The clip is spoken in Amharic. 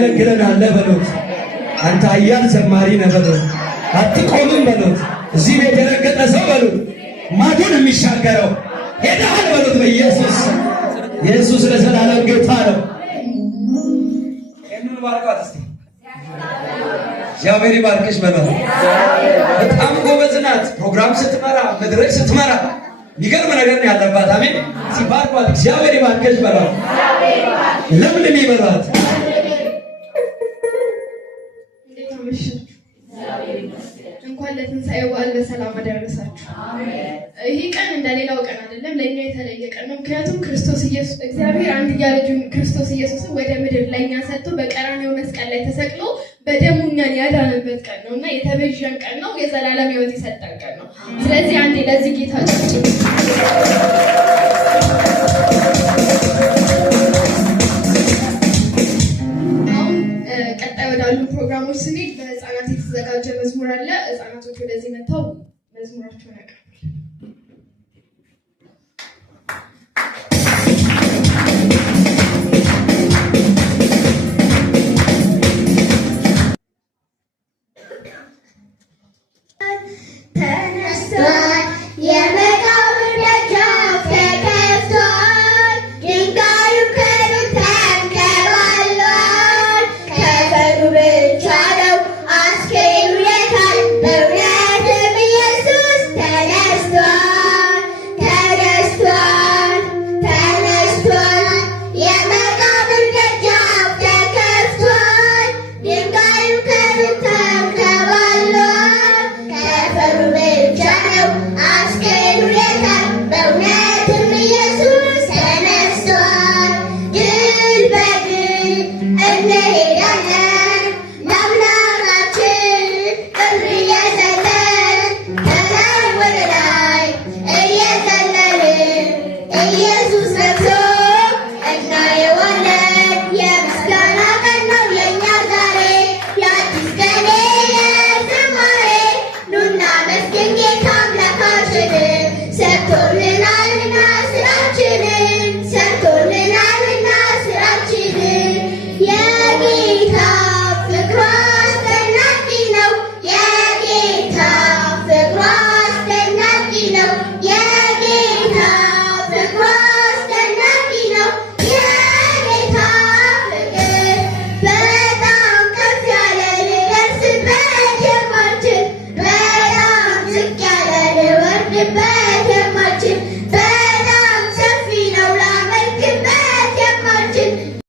ታገለግለናለህ በሉት። አንተ ኃያል ዘማሪ ነህ በሉት። አትቆምም በሉት። እዚህ ቤት የረገጠ ሰው በሉት ማዶን የሚሻገረው ሄደሃል በሉት። በኢየሱስ ኢየሱስ ለዘላለም ጌታ ነው። ይህንን ባርኳት እስቲ። እግዚአብሔር ይባርክሽ በለው። በጣም ጎበዝ ናት። ፕሮግራም ስትመራ፣ መድረክ ስትመራ የሚገርም ነገር ነው ያለባት። አሜን። ሲባርኳት እግዚአብሔር ይባርክሽ በለው። ለምንም ይበሏት። እንኳን ለትንሣኤ በዓል በሰላም አደረሳችሁ። ይህ ቀን እንደሌላው ቀን አይደለም፣ ለእኛ የተለየ ቀን ነው። ምክንያቱም ክርስቶስ ኢየሱስ እግዚአብሔር አንድያ ልጁን ክርስቶስ ኢየሱስን ወደ ምድር ለእኛ ሰጥቶ በቀራንዮ መስቀል ላይ ተሰቅሎ በደሙ እኛን ያዳነበት ቀን ነው እና የተቤዠን ቀን ነው። የዘላለም ሕይወት የሰጠን ቀን ነው። ስለዚህ አንዴ ለዚህ ጌታ አሁን ቀጣይ ወዳሉ ፕሮግራሞች ስንሄድ በህፃናት የተዘጋጀ መዝሙር አለ። ህፃናቶች ወደዚህ መጥተው መዝሙራቸውን ያቀርባሉ። Yeah.